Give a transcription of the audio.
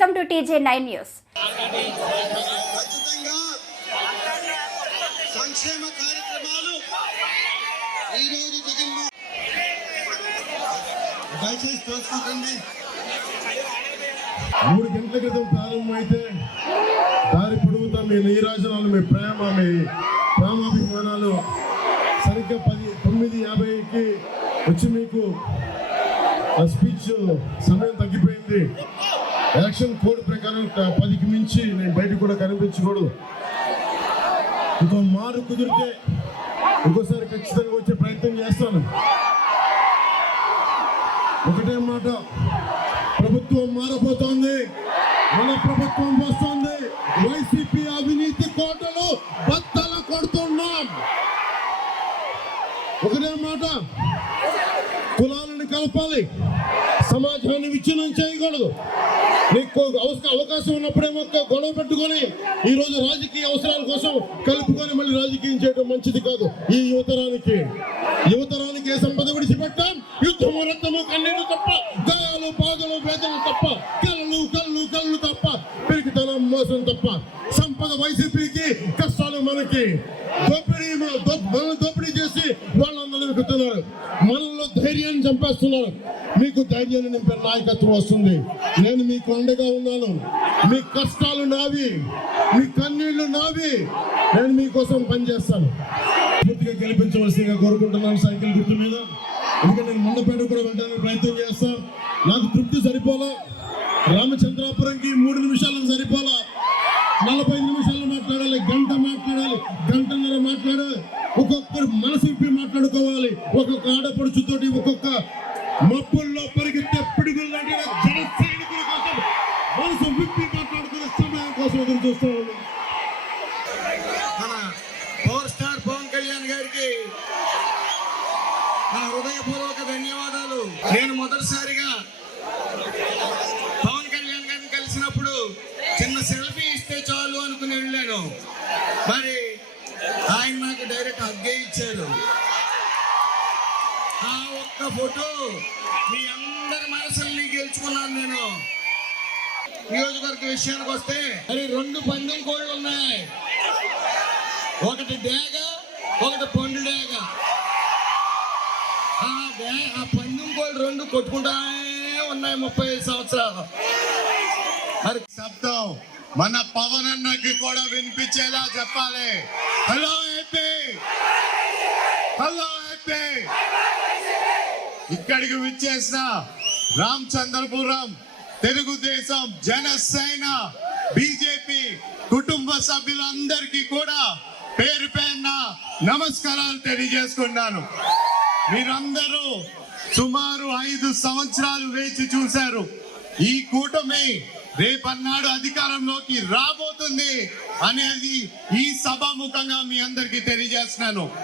Welcome to TJ nine news. సంక్షేమ కార్యక్రమాలు దయచేసి మూడు గంటల క్రితం ప్రారంభమైతే దారి పొడుగుతా మీ నీరాజనాలు మీ ప్రేమ మీ ప్రేమాభిమానాలు సరిగ్గా పది తొమ్మిది యాభైకి వచ్చి మీకు స్పీచ్ సమయం తగ్గిపోయింది. ఎలక్షన్ కోడ్ ప్రకారం పదికి మించి నేను బయట కూడా కనిపించకూడదు. ఇంకో మారు కుదిరితే ఇంకోసారి ఖచ్చితంగా వచ్చే ప్రయత్నం చేస్తాను. ఒకటే మాట ప్రభుత్వం మారబోతోంది. మన ప్రభుత్వం కలపాలి. సమాజాన్ని విచ్ఛిన్నం చేయకూడదు. మీకు అవకాశం ఉన్నప్పుడేమో ఒక గొడవ పెట్టుకొని ఈ రోజు రాజకీయ అవసరాల కోసం కలుపుకొని మళ్ళీ రాజకీయం చేయడం మంచిది కాదు. ఈ యువతరానికి. యువతరానికి ఏ సంపద విడిచిపెట్టాం? యుద్ధము రక్తము కన్నీరు తప్ప గాయాలు బాధలు వేదనలు తప్ప కళ్ళు కళ్ళు కళ్ళు తప్ప పెరిగితనం మోసం తప్ప సంపద వైసీపీకి కష్టాలు మనకి. దోపిడీ మన- దో- మనల్ని దోపిడీ చేసి చంపేస్తున్నారు మనలో ధైర్యాన్ని చంపేస్తున్నారు. మీకు ధైర్యాన్ని నింపే నాయకత్వం వస్తుంది. నేను మీకు అండగా ఉన్నాను. మీ కష్టాలు నావి. మీ కన్నీళ్ళు నావి. నేను మీకోసం పనిచేస్తాను. పూర్తిగా గెలిపించవలసిందిగా కోరుకుంటున్నాను సైకిల్ గుర్తు మీద. ఎందుకంటే నేను మండపేట కూడా వెళ్ళడానికి ప్రయత్నం చేస్తా నాకు తృప్తి సరిపోలా. రామచంద్రాపురంకి మూడు నిమిషాలకు సరిపోలా. ఒక్కొక్కరు మనసు విప్పి మాట్లాడుకోవాలి. ఒక్కొక్క ఆడపడుచుతోటి ఒక్కొక్క మప్పుల్లో పరిగెత్తే పిడుగులు లాంటి జన సైనికుల కోసం మనసు విప్పి మాట్లాడుకునే సమయం కోసం ఎదురు చూస్తూ ఉన్నాం. మన పవర్ స్టార్ పవన్ కళ్యాణ్ గారికి నా హృదయపూర్వక ధన్యవాదాలు. నేను మొదటిసారిగా ఆయన డైరెక్ట్ హగ్గే ఇచ్చారు. ఆ ఒక్క ఫోటో మీ అందరి మనసుల్ని గెలుచుకున్నాను నేను. నియోజకవర్గ విషయానికి వస్తే మరి రెండు పందెం కోళ్ళు ఉన్నాయి. ఒకటి డేగ ఒకటి పండు డేగ. ఆ డే ఆ పందెం కోళ్ళు రెండు కొట్టుకుంటానే ఉన్నాయి ముప్పై ఐదు సంవత్సరాలు. మరి శబ్దం మన పవన్ అన్నకి కూడా వినిపించేలా చెప్పాలి. హలో ఏపీ హలో ఏపీ ఇక్కడికి విచ్చేసిన రామచంద్రపురం తెలుగుదేశం జనసేన బీజేపీ కుటుంబ సభ్యులందరికీ కూడా పేరు పేరున నమస్కారాలు తెలియజేసుకున్నాను మీరందరూ సుమారు ఐదు సంవత్సరాలు వేచి చూశారు. ఈ కూటమి రేపన్నాడు అధికారంలోకి రాబోతుంది. అనేది ఈ సభాముఖంగా మీ అందరికీ తెలియజేస్తున్నాను.